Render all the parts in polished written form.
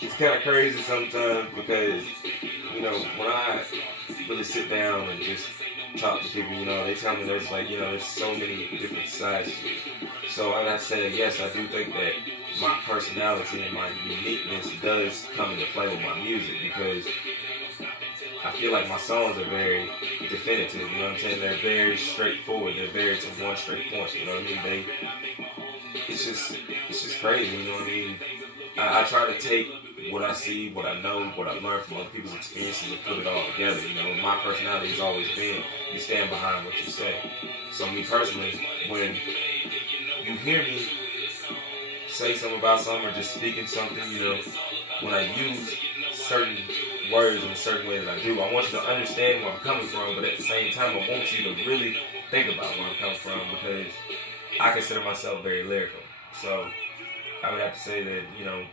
it's kind of crazy sometimes because, you know, when I really sit down and just talk to people, you know, they tell me there's like, you know, there's so many different sides to it. So I say, yes, I do think that my personality and my uniqueness does come into play with my music because I feel like my songs are very definitive, you know what I'm saying? They're very straightforward, they're very to one straight point, you know what I mean? It's just crazy, you know what I mean? I try to take what I see, what I know, what I learned from other people's experiences and put it all together, you know? My personality has always been, you stand behind what you say. So me personally, when you hear me say something about something or just speaking something, you know, when I use certain words in a certain way that I do, I want you to understand where I'm coming from, but at the same time, I want you to really think about where I'm coming from because I consider myself very lyrical. So I would have to say that, you know,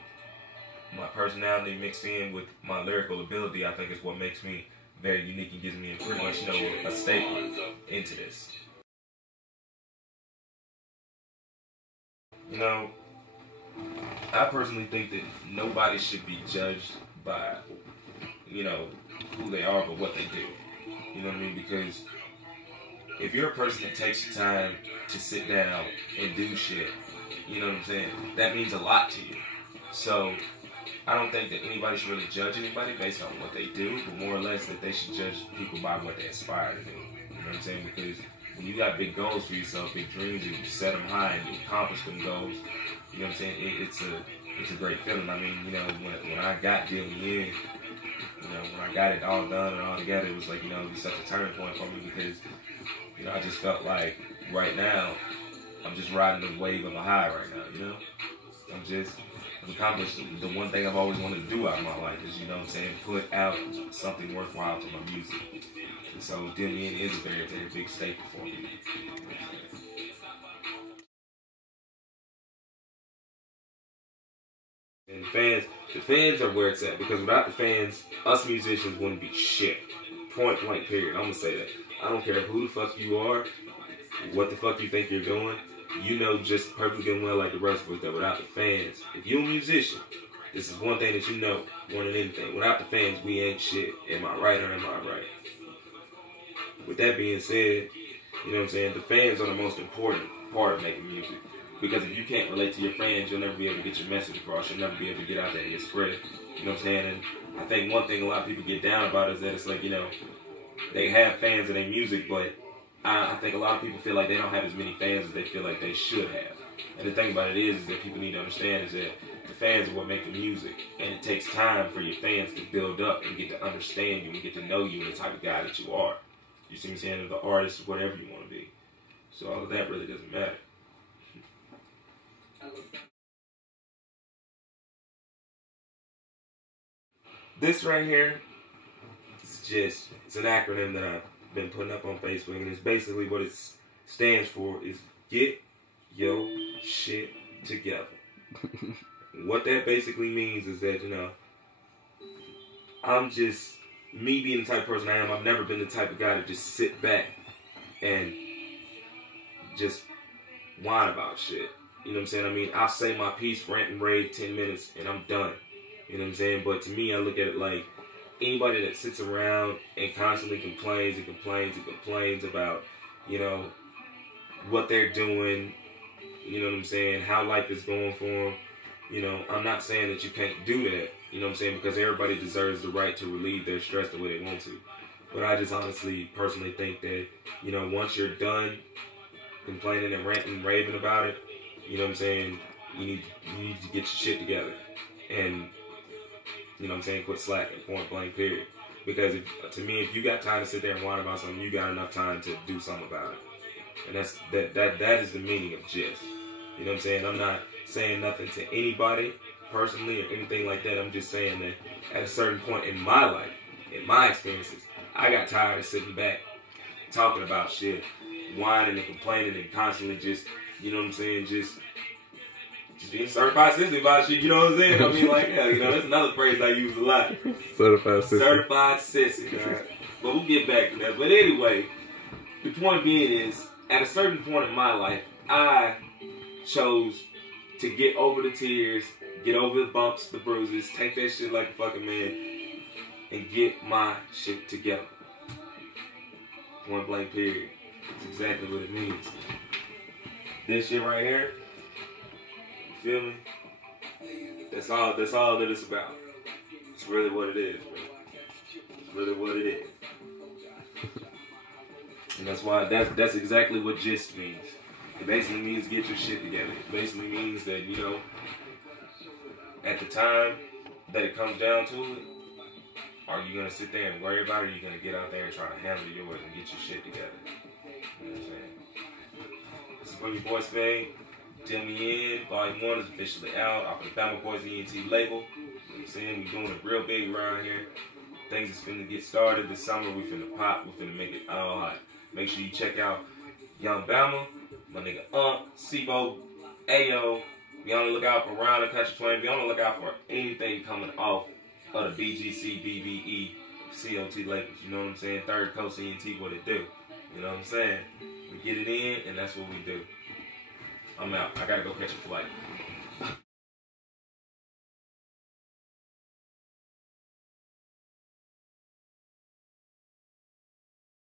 my personality mixed in with my lyrical ability, I think is what makes me very unique and gives me pretty much, you know, a statement into this. You know, I personally think that nobody should be judged by, you know, who they are, but what they do. You know what I mean? Because if you're a person that takes your time to sit down and do shit, you know what I'm saying? That means a lot to you. So I don't think that anybody should really judge anybody based on what they do, but more or less that they should judge people by what they aspire to do. You know what I'm saying? Because when you got big goals for yourself, big dreams, and you set them high and you accomplish them goals, you know what I'm saying? It's a great feeling. I mean, you know, when I got Deal Me In, you know, when I got it all done and all together, it was like, you know, it was such a turning point for me because, you know, I just felt like right now, I'm just riding the wave of a high right now, you know? I've accomplished the one thing I've always wanted to do out of my life is, you know what I'm saying, put out something worthwhile for my music. And so Deal Me In is a very, very big staple for me. And the fans are where it's at because without the fans, us musicians wouldn't be shit. Point blank period. I'm gonna say that. I don't care who the fuck you are, what the fuck you think you're doing. You know just perfectly and well like the rest of us that without the fans, if you're a musician, this is one thing that you know more than anything. Without the fans, we ain't shit. Am I right or am I right? With that being said, you know what I'm saying, the fans are the most important part of making music. Because if you can't relate to your fans, you'll never be able to get your message across. You'll never be able to get out there and get spread. You know what I'm saying? And I think one thing a lot of people get down about is that it's like, you know, they have fans in their music, but I think a lot of people feel like they don't have as many fans as they feel like they should have. And the thing about it is that people need to understand is that the fans are what make the music. And it takes time for your fans to build up and get to understand you and get to know you and the type of guy that you are. You see what I'm saying? Or the artist, whatever you want to be. So all of that really doesn't matter. This right here, it's an acronym that I've been putting up on Facebook, and it's basically what it stands for is get your shit together. What that basically means is that, you know, I'm just, me being the type of person I am, I've never been the type of guy to just sit back and just whine about shit. You know what I'm saying? I mean, I'll say my piece, rant and rave, 10 minutes, and I'm done. You know what I'm saying? But to me, I look at it like anybody that sits around and constantly complains and complains and complains about, you know, what they're doing, you know what I'm saying, how life is going for them. You know, I'm not saying that you can't do that, you know what I'm saying, because everybody deserves the right to relieve their stress the way they want to. But I just honestly, personally think that, you know, once you're done complaining and ranting and raving about it, you know what I'm saying, you need to get your shit together. And, you know what I'm saying, quit slacking, point blank, period. Because to me, if you got time to sit there and whine about something, you got enough time to do something about it. And that is the meaning of just. You know what I'm saying? I'm not saying nothing to anybody personally or anything like that. I'm just saying that at a certain point in my life, in my experiences, I got tired of sitting back, talking about shit, whining and complaining and constantly just, you know what I'm saying, just being certified sissy about shit, you know what I'm saying? I mean, like, yeah, you know, that's another phrase I use a lot. Certified sissy. Certified sissy, right? But we'll get back to that. But anyway, the point being is, at a certain point in my life, I chose to get over the tears, get over the bumps, the bruises, take that shit like a fucking man, and get my shit together. Point blank period. That's exactly what it means. This shit right here, you feel me? That's all that it's about. It's really what it is, bro. It's really what it is. And that's why that's exactly what gist means. It basically means get your shit together. It basically means that, you know, at the time that it comes down to it, are you going to sit there and worry about it, or are you going to get out there and try to handle yours and get your shit together? You know what I'm saying? This is from your boy Spade. Tell Me In, Volume 1 is officially out off of the Bama Boys ENT label. You know what I'm saying? We're doing it real big around here. Things is finna get started this summer. We finna pop. We finna make it all hot. Make sure you check out Young Bama, my nigga Sibo, Ayo. Be on the lookout for Round the Country 20. Be on the lookout for anything coming off of the BGC, BBE, COT labels. You know what I'm saying? Third Coast ENT, what it do. You know what I'm saying? We get it in, and that's what we do. I'm out. I gotta go catch a flight.